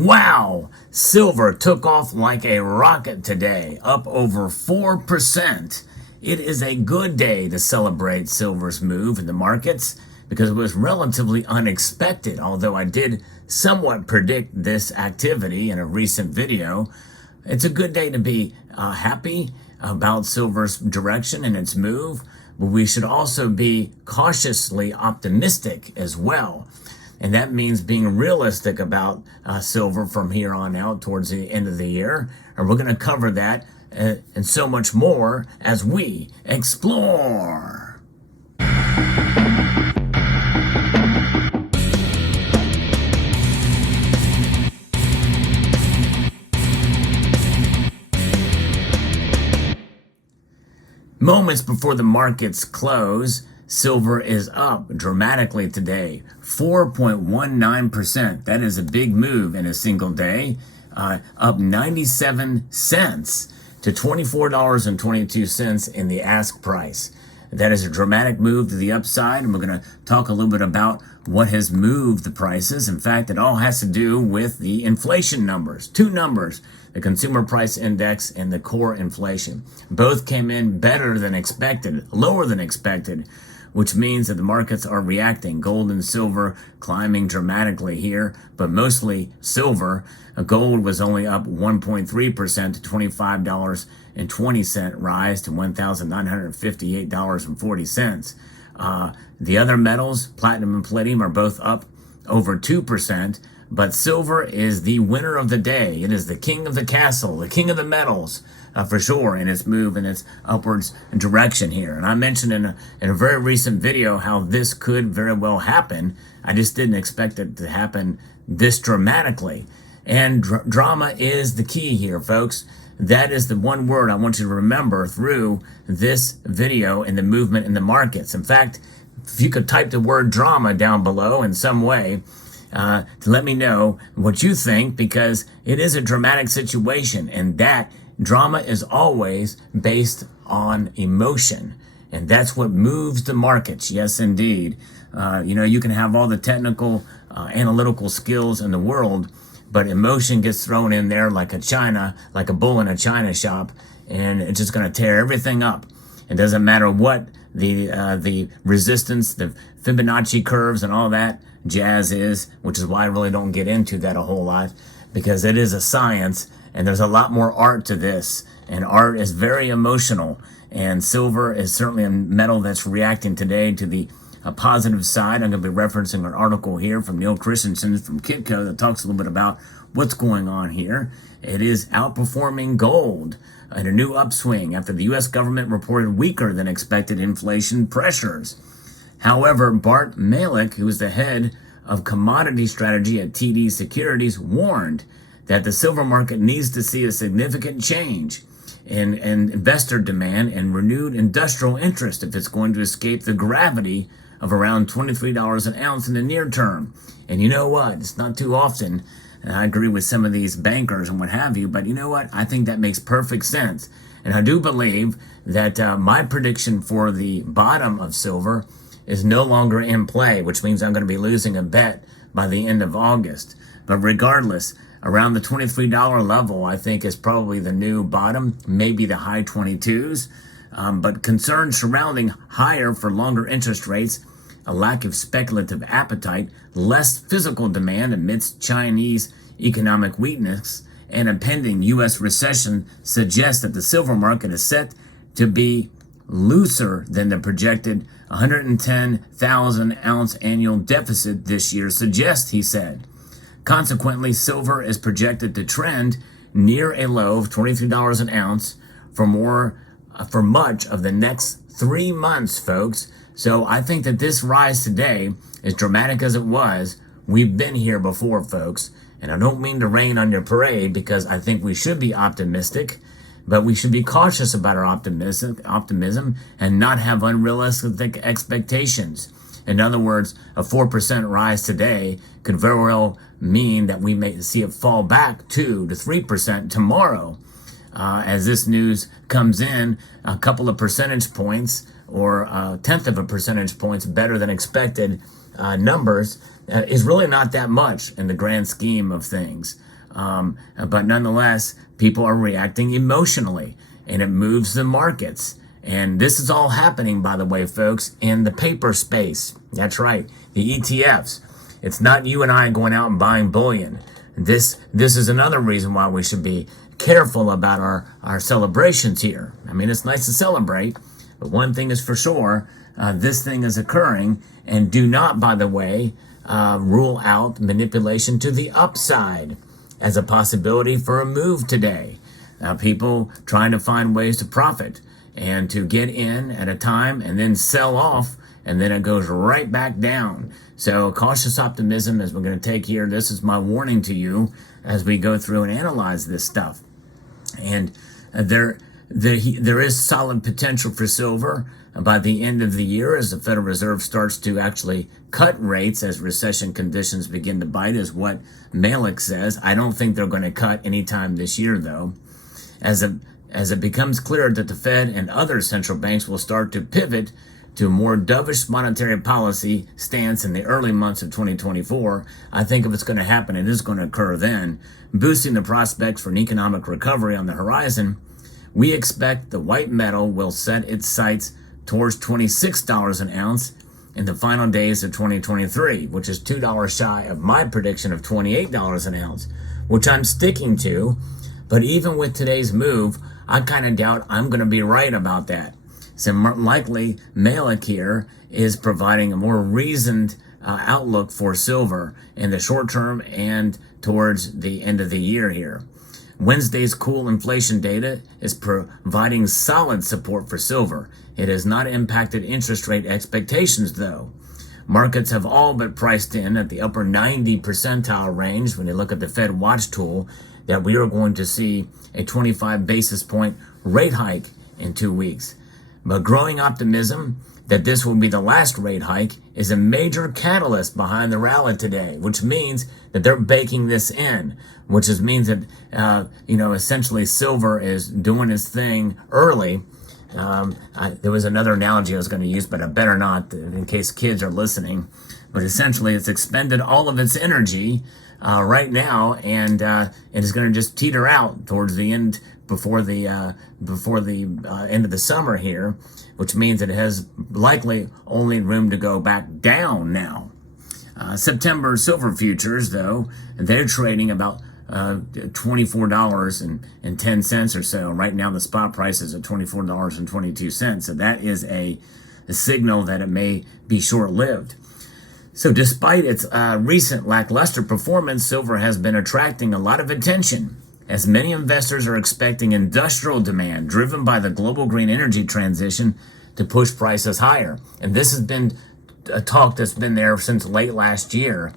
Wow, silver took off like a rocket today, up over 4%. It is a good day to celebrate silver's move in the markets because it was relatively unexpected, although I did somewhat predict this activity in a recent video. It's a good day to be happy about silver's direction and its move, but we should also be cautiously optimistic as well. And that means being realistic about silver from here on out towards the end of the year. And we're going to cover that and so much more as we explore. Moments before the markets close, silver is up dramatically today, 4.19%. That is a big move in a single day, up 97 cents to $24.22 in the ask price. That is a dramatic move to the upside, and we're going to talk a little bit about what has moved the prices. In fact, it all has to do with the inflation numbers, two numbers, the consumer price index and the core inflation. Both came in better than expected, lower than expected, which means that the markets are reacting. Gold and silver climbing dramatically here, but mostly silver. Gold was only up 1.3% to $25.20, rise to $1,958.40. The other metals, platinum and palladium, are both up over 2%, but silver is the winner of the day. It is the king of the castle, the king of the metals, for sure, in its move and its upwards direction here. And I mentioned in a very recent video how this could very well happen. I just didn't expect it to happen this dramatically. And drama is the key here, folks. That is the one word I want you to remember through this video and the movement in the markets. In fact, if you could type the word drama down below in some way, to let me know what you think, because it is a dramatic situation, and that drama is always based on emotion, and that's what moves the markets. Yes, indeed. You can have all the technical, analytical skills in the world, but emotion gets thrown in there like a bull in a china shop, and it's just going to tear everything up. It doesn't matter what the resistance, the Fibonacci curves, and all that jazz is, which is why I really don't get into that a whole lot, because it is a science, and there's a lot more art to this, and art is very emotional, and silver is certainly a metal that's reacting today to the positive side. I'm going to be referencing an article here from Neil Christensen from Kitco that talks a little bit about what's going on here. It is outperforming gold in a new upswing after the U.S. government reported weaker than expected inflation pressures. However, Bart Malik, who is the head of commodity strategy at TD Securities, warned that the silver market needs to see a significant change in investor demand and renewed industrial interest if it's going to escape the gravity of around $23 an ounce in the near term. And you know what? It's not too often, and I agree with some of these bankers and what have you, but you know what? I think that makes perfect sense. And I do believe that my prediction for the bottom of silver is no longer in play, which means I'm going to be losing a bet by the end of August. But regardless, around the $23 level, I think, is probably the new bottom, maybe the high 22s. But concerns surrounding higher for longer interest rates, a lack of speculative appetite, less physical demand amidst Chinese economic weakness, and a pending U.S. recession suggest that the silver market is set to be looser than the projected 110,000 ounce annual deficit this year suggests, he said. Consequently, silver is projected to trend near a low of $23 an ounce for much of the next 3 months, folks. So I think that this rise today, as dramatic as it was, we've been here before, folks. And I don't mean to rain on your parade, because I think we should be optimistic, but we should be cautious about our optimism and not have unrealistic expectations. In other words, a 4% rise today could very well mean that we may see it fall back 2 to 3% tomorrow. As this news comes in, a couple of percentage points or a tenth of a percentage points better than expected numbers is really not that much in the grand scheme of things. But nonetheless, people are reacting emotionally, and it moves the markets. And this is all happening, by the way, folks, in the paper space. That's right, the ETFs. It's not you and I going out and buying bullion. This is another reason why we should be careful about our celebrations here. I mean, it's nice to celebrate, but one thing is for sure, this thing is occurring. And do not, by the way, rule out manipulation to the upside as a possibility for a move today. People trying to find ways to profit and to get in at a time and then sell off, and then it goes right back down. So cautious optimism as we're going to take here. This is my warning to you as we go through and analyze this stuff. And there is solid potential for silver by the end of the year as the Federal Reserve starts to actually cut rates as recession conditions begin to bite, is what Malik says. I don't think they're going to cut anytime this year, though. As it becomes clear that the Fed and other central banks will start to pivot to a more dovish monetary policy stance in the early months of 2024, I think if it's going to happen, it is going to occur then, boosting the prospects for an economic recovery on the horizon. We expect the white metal will set its sights towards $26 an ounce in the final days of 2023, which is $2 shy of my prediction of $28 an ounce, which I'm sticking to. But even with today's move, I kind of doubt I'm going to be right about that. So likely Malik here is providing a more reasoned outlook for silver in the short term and towards the end of the year here. Wednesday's cool inflation data is providing solid support for silver. It has not impacted interest rate expectations, though. Markets have all but priced in at the upper 90 percentile range when you look at the Fed Watch tool that we are going to see a 25 basis point rate hike in 2 weeks. But growing optimism that this will be the last rate hike is a major catalyst behind the rally today, which means that they're baking this in, which means that, essentially silver is doing its thing early. There was another analogy I was going to use, but I better not in case kids are listening. But essentially, it's expended all of its energy right now, and it is going to just teeter out towards the end, before the end of the summer here, which means that it has likely only room to go back down now. September silver futures, though, they're trading about $24.10 or so. Right now, the spot price is at $24.22. So that is a signal that it may be short-lived. So despite its recent lackluster performance, silver has been attracting a lot of attention, as many investors are expecting industrial demand driven by the global green energy transition to push prices higher. And this has been a talk that's been there since late last year,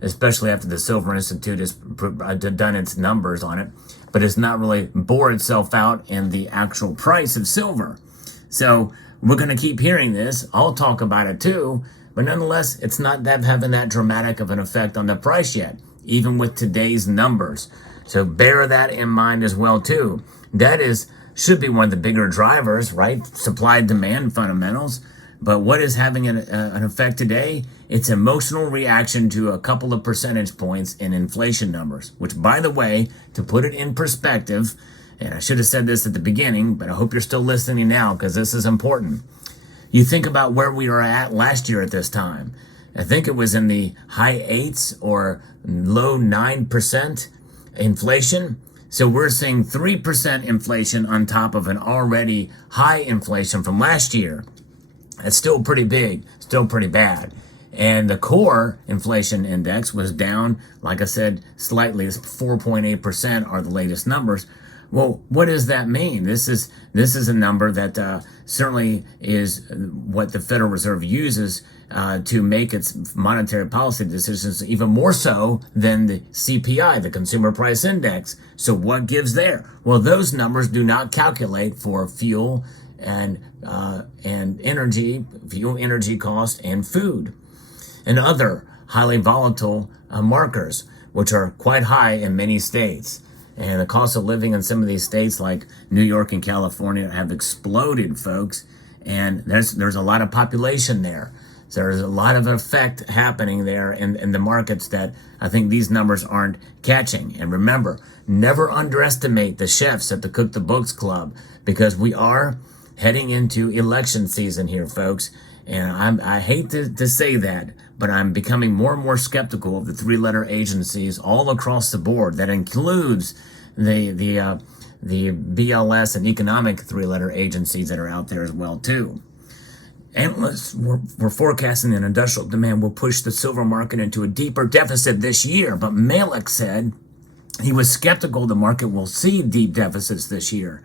especially after the Silver Institute has done its numbers on it, but it's not really bore itself out in the actual price of silver. So we're going to keep hearing this. I'll talk about it too, but nonetheless, it's not having that dramatic of an effect on the price yet, even with today's numbers. So bear that in mind as well too. That should be one of the bigger drivers, right? Supply-demand fundamentals. But what is having an effect today? It's emotional reaction to a couple of percentage points in inflation numbers, which, by the way, to put it in perspective, and I should have said this at the beginning, but I hope you're still listening now because this is important. You think about where we were at last year at this time. I think it was in the high 8s or low 9% inflation. So we're seeing 3% inflation on top of an already high inflation from last year. That's still pretty big, still pretty bad. And the core inflation index was down, like I said, slightly. 4.8% are the latest numbers. Well, what does that mean? This is a number that certainly is what the Federal Reserve uses to make its monetary policy decisions, even more so than the CPI, the Consumer Price Index. So what gives there? Well, those numbers do not calculate for fuel and energy, fuel, energy cost, and food, and other highly volatile markers, which are quite high in many states. And the cost of living in some of these states like New York and California have exploded, folks. And there's a lot of population there. So there's a lot of effect happening there in the markets that I think these numbers aren't catching. And remember, never underestimate the chefs at the Cook the Books Club, because we are heading into election season here, folks. And I hate to say that, but I'm becoming more and more skeptical of the three-letter agencies all across the board. That includes the BLS and economic three-letter agencies that are out there as well, too. Analysts were forecasting that industrial demand will push the silver market into a deeper deficit this year, but Malik said he was skeptical the market will see deep deficits this year.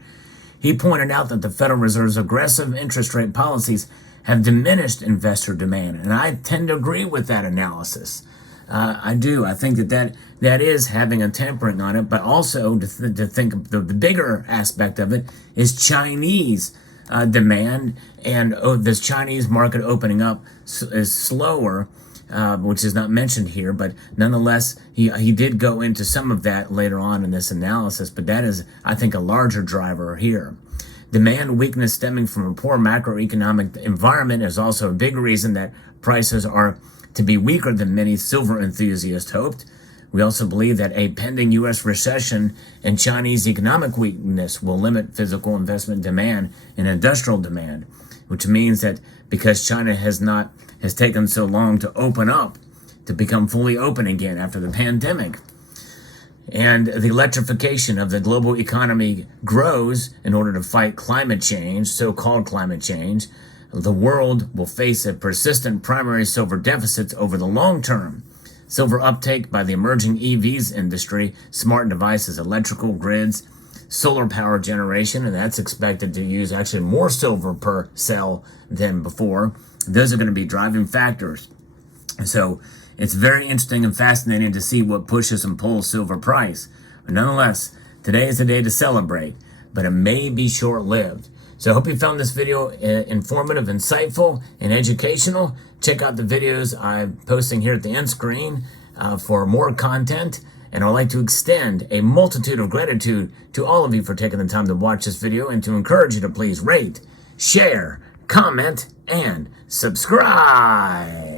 He pointed out that the Federal Reserve's aggressive interest rate policies have diminished investor demand, and I tend to agree with that analysis. I do. I think that is having a tempering on it, but also to think the bigger aspect of it is Chinese demand, and this Chinese market opening up is slower, which is not mentioned here, but nonetheless, he did go into some of that later on in this analysis, but that is, I think, a larger driver here. Demand weakness stemming from a poor macroeconomic environment is also a big reason that prices are to be weaker than many silver enthusiasts hoped. We also believe that a pending U.S. recession and Chinese economic weakness will limit physical investment demand and industrial demand, which means that because China has taken so long to open up, to become fully open again after the pandemic, and the electrification of the global economy grows in order to fight climate change, so-called climate change, the world will face a persistent primary silver deficit over the long term. Silver uptake by the emerging EVs industry, smart devices, electrical grids, solar power generation, and that's expected to use actually more silver per cell than before. Those are going to be driving factors. So it's very interesting and fascinating to see what pushes and pulls silver price. But nonetheless, today is a day to celebrate, but it may be short-lived. So I hope you found this video informative, insightful, and educational. Check out the videos I'm posting here at the end screen for more content. And I'd like to extend a multitude of gratitude to all of you for taking the time to watch this video, and to encourage you to please rate, share, comment, and subscribe.